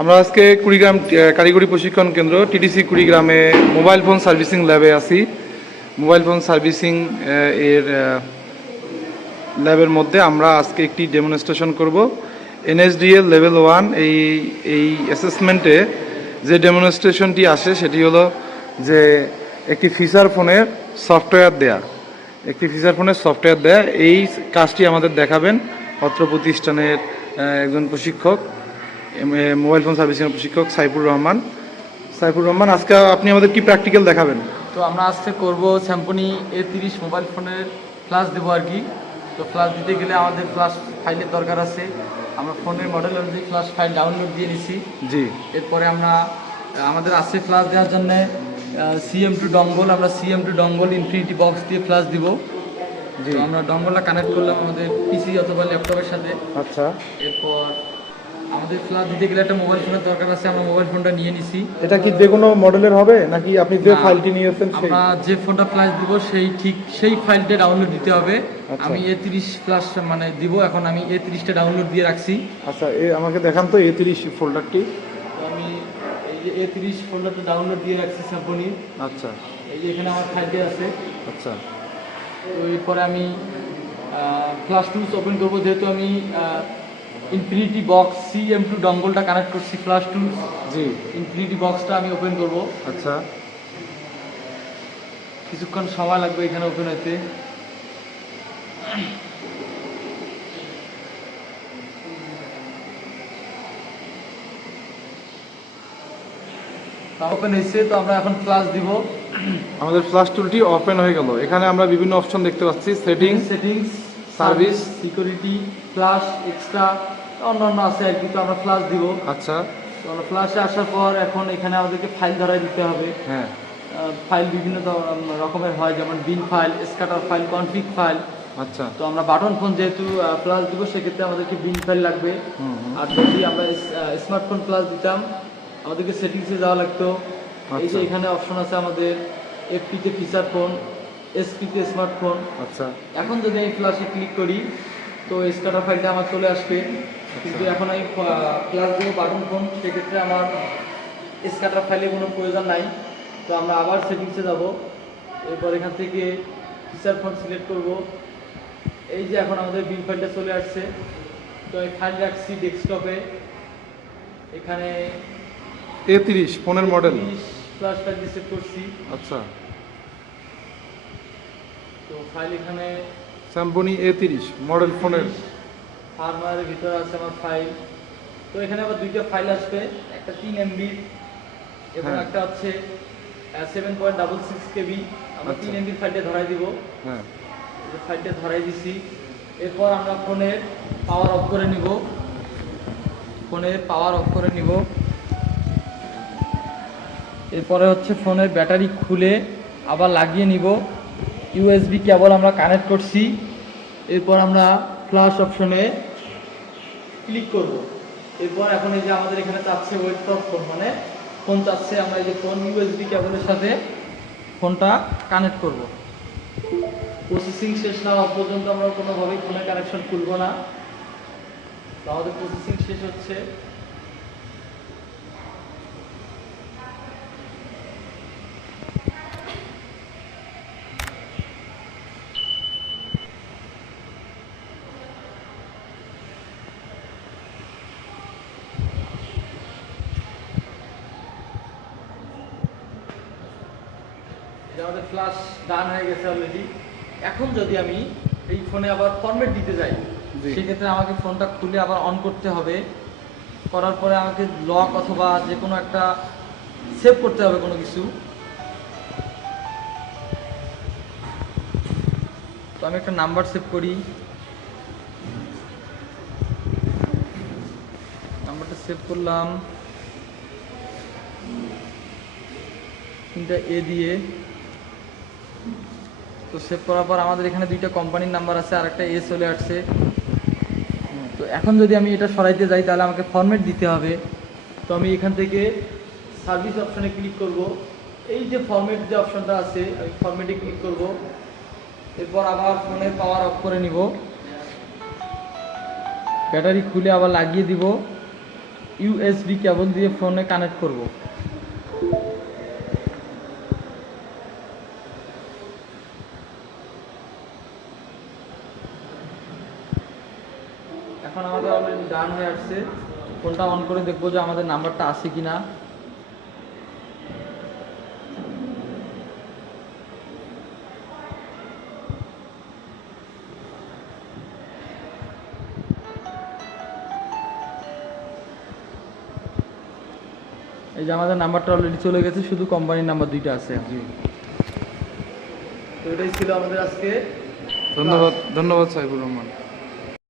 আমরা আজকে কুড়িগ্রাম কারিগরি প্রশিক্ষণ কেন্দ্র, টিডিসি কুড়িগ্রামে মোবাইল ফোন সার্ভিসিং ল্যাবে আছি। মোবাইল ফোন সার্ভিসিং এর ল্যাবের মধ্যে আমরা আজকে একটি ডেমনস্ট্রেশন করব। এনএসডিএল লেভেল ওয়ান, এই এই অ্যাসেসমেন্টে যে ডেমনস্ট্রেশনটি আসে, সেটি হলো যে একটি ফিচার ফোনের সফটওয়্যার দেয়া। একটি ফিচার ফোনের সফটওয়্যার দেয়া, এই কাজটি আমাদের দেখাবেন অত্র প্রতিষ্ঠানের একজন প্রশিক্ষক। মোবাইল ফোন সার্ভিসিং প্রশিক্ষক সাইফুর রহমান। সাইফুর রহমান আজকে আপনি আমাদের কি প্র্যাকটিক্যাল দেখাবেন? তো আমরা আজকে করব স্যাম্পনি এ তিরিশ মোবাইল ফোনের ফ্লাশ দেবো আর কি। তো ফ্লাশ দিতে গেলে আমাদের ফ্লাশ ফাইলের দরকার আছে। আমরা ফোনের মডেল অনুযায়ী ফ্লাশ ফাইল ডাউনলোড দিয়ে নিছি। জি। এরপরে আমরা আমাদের আছে ফ্লাশ দেওয়ার জন্য সিএম টু ডঙ্গল আমরা CM two dongle infinity box দিয়ে ফ্লাশ দিব। জি। আমরা ডঙ্গলটা কানেক্ট করলাম আমাদের পিসি অথবা ল্যাপটপের সাথে। আচ্ছা। এরপর আমাদের ফ্লাশ দিতে গেলে একটা মোবাইল ফোনের দরকার আছে আমরা মোবাইল ফোনটা নিয়ে নিছি। এটা কি যে কোনো মডেলের হবে নাকি আপনি যে ফাইলটি নিয়েছেন সেই? আমরা যে ফোনটা ফ্ল্যাশ দিব সেই ঠিক সেই ফাইলটা ডাউনলোড দিতে হবে। আচ্ছা। আমি এ তিরিশ ফ্ল্যাশ মানে দিব এখন আমি এ তিরিশটা ডাউনলোড দিয়ে রাখছি। আচ্ছা এ আমাকে দেখান তো এ তিরিশ ফোল্ডারটি আমি এই যে এ তিরিশ ফোল্ডারটা ডাউনলোড দিয়ে রাখছি স্যাম্পনি আচ্ছা। এই যে এখানে আমার ফাইলটি আছে। আচ্ছা। তো এরপরে আমি ফ্ল্যাশ টুলস ওপেন করব যেহেতু আমি infinity box C M two ডঙ্গলটা connect করছি ফ্ল্যাশ টুলস জি। ইনফিনিটি বক্সটা আমি ওপেন করব। আচ্ছা। কিছুক্ষণ সময় লাগবে এখানে ওপেন হতে। ওপেন হয়েছে তো আমরা এখন ক্লাস দিব। আমাদের ফ্ল্যাশ টুলটি ওপেন হয়ে গেল। এখানে আমরা বিভিন্ন অপশন দেখতে পাচ্ছি setting settings Service, service security flash extra অন্যান্য আছে আর কি তো আমরা ফ্লাশ দিব। আচ্ছা। তো আমরা ফ্লাশে আসার পর এখন এখানে আমাদেরকে ফাইল ধরাই দিতে হবে। হ্যাঁ। ফাইল বিভিন্ন রকমের হয় যেমন bin file scatter file config file আচ্ছা। তো আমরা বাটন ফোন যেহেতু প্লাস দিব সেক্ষেত্রে আমাদেরকে বিন ফাইল লাগবে। আর যদি আমরা স্মার্টফোন প্লাস দিতাম আমাদেরকে সেটিংসে যাওয়া লাগতো। এই যে আচ্ছা। এখানে অপশন আছে আমাদের এফপিতে ফিচার ফোন এসপিতে স্মার্টফোন আচ্ছা। এখন যদি আমি ফ্ল্যাশে ক্লিক করি তো স্কাটার ফাইলটা আমার চলে আসবে। কিন্তু এখন আমি প্লাস দেবো বাটন ফোন সেক্ষেত্রে আমার স্কাটার ফাইলে কোনো প্রয়োজন নাই। তো আমরা আবার সেটিংসে যাব। এরপর এখান থেকে ফিচার ফোন সিলেক্ট করব। এই যে এখন আমাদের বিল ফাইলটা চলে আসছে। তো এই ফাইল রাখছি ডেস্কটপে এখানে এ তিরিশ ফোনের মডেল প্লাস ফাইল সেট করছি। আচ্ছা। তো ফাইল এখানে স্যাম্পনি এ তিরিশ মডেল ফোনের ফার্মারের ভিতরে আছে আমার ফাইল তো এখানে আবার দুইটা ফাইল আসবে একটা তিন এমবি এবং হ্যাঁ। একটা হচ্ছে seven point double six KB আমরা তিন আচ্ছা। এমবির ফাইলটা ধরাই দিব। হ্যাঁ। এই ফাইলটা ধরাই দিছি। এরপর আমরা ফোনের পাওয়ার অফ করে নিব। ফোনের পাওয়ার অফ করে নিব। এরপরে হচ্ছে ফোনের ব্যাটারি খুলে আবার লাগিয়ে নিব। ইউএসবি কেবল আমরা কানেক্ট করছি। এরপর আমরা ফ্লাশ অপশনে ক্লিক করব। এরপর এখন এই যে আমাদের এখানে চাচ্ছে ফর ফোন মানে ফোন চাচ্ছে, আমরা এই যে ফোন ইউএসবি কেবলের সাথে ফোনটা কানেক্ট করব। প্রসেসিং শেষ না হওয়া পর্যন্ত আমরা কোনোভাবেই ফোনের কানেকশন খুলবো না। আমাদের প্রসেসিং শেষ হচ্ছে। যে আমাদের ফ্লাশ ডান হয়ে গেছে অলরেডি এখন যদি আমি এই ফোনে আবার ফরম্যাট দিতে যাই। সেক্ষেত্রে আমাকে ফোনটা খুলে আবার অন করতে হবে। করার পরে আমাকে লক অথবা যে কোনো একটা সেভ করতে হবে কোনো কিছু। তো আমি একটা নাম্বার সেভ করি। নাম্বারটা সেভ করলাম। তিনটা এ দিয়ে। তো সেভ করার পর আমাদের এখানে দুইটা কোম্পানির নাম্বার আছে আর একটা এ চলে আসছে। তো এখন যদি আমি এটা সরাইতে যাই, তাহলে আমাকে ফরম্যাট দিতে হবে। তো আমি এখান থেকে সার্ভিস অপশানে ক্লিক করব। এই যে ফরম্যাট যে অপশানটা আছে, আমি ফরম্যাটে ক্লিক করব। এরপর আবার ফোনে পাওয়ার অফ করে নিব। ব্যাটারি খুলে আবার লাগিয়ে দিব। ইউএসবি কেবল দিয়ে ফোনে কানেক্ট করব। এখন আমাদের অলরেডি ডান হয়ে আসছে। ফোনটা অন করে দেখব যে আমাদের নাম্বারটা আছে কিনা। এই যে আমাদের নাম্বারটা অলরেডি চলে গেছে শুধু কোম্পানির নাম্বার দুইটা আছে। তো এটাই ছিল আমাদের আজকে। ধন্যবাদ ধন্যবাদ সাইফুর রহমান।